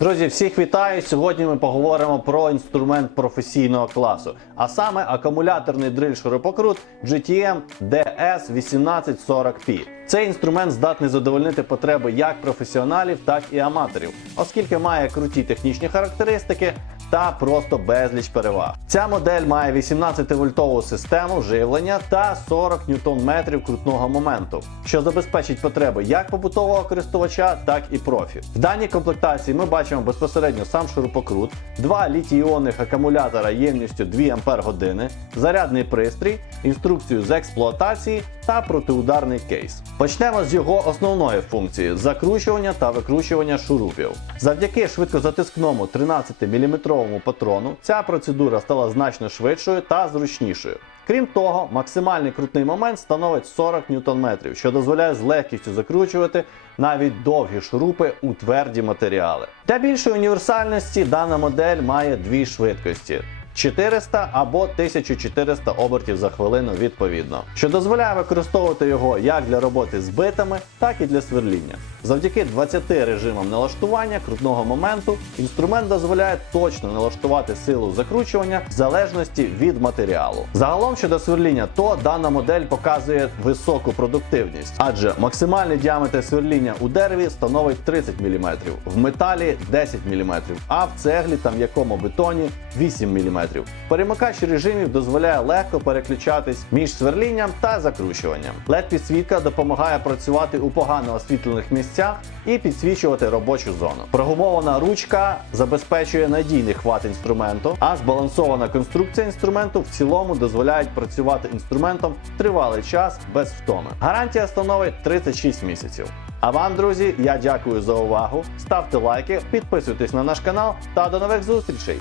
Друзі, всіх вітаю! Сьогодні ми поговоримо про інструмент професійного класу, а саме акумуляторний дриль шурупокрут GTM DS 1840P. Цей інструмент здатний задовольнити потреби як професіоналів, так і аматорів, оскільки має круті технічні характеристики та просто безліч переваг. Ця модель має 18-вольтову систему живлення та 40 ньютон-метрів крутного моменту, що забезпечить потреби як побутового користувача, так і профі. В даній комплектації ми бачимо безпосередньо сам шурупокрут, два літій-іонних акумулятора ємністю 2 Ампер години, зарядний пристрій, інструкцію з експлуатації та протиударний кейс. Почнемо з його основної функції закручування та викручування шурупів. Завдяки швидкозатискному 13-мм патрону ця процедура стала значно швидшою та зручнішою. Крім того, максимальний крутний момент становить 40 Нм, що дозволяє з легкістю закручувати навіть довгі шурупи у тверді матеріали. Для більшої універсальності дана модель має дві швидкості. 400 або 1400 обертів за хвилину відповідно, що дозволяє використовувати його як для роботи з битами, так і для сверління. Завдяки 20 режимам налаштування крутного моменту інструмент дозволяє точно налаштувати силу закручування в залежності від матеріалу. Загалом щодо сверління, то дана модель показує високу продуктивність, адже максимальний діаметр сверління у дереві становить 30 мм, в металі 10 мм, а в цеглі та м'якому бетоні 8 мм. Перемикач режимів дозволяє легко переключатись між сверлінням та закручуванням. led підсвітка допомагає працювати у погано освітлених місцях і підсвічувати робочу зону. Прогумована ручка забезпечує надійний хват інструменту, а збалансована конструкція інструменту в цілому дозволяє працювати інструментом тривалий час без втоми. Гарантія становить 36 місяців. А вам, друзі, я дякую за увагу. Ставте лайки, підписуйтесь на наш канал та до нових зустрічей.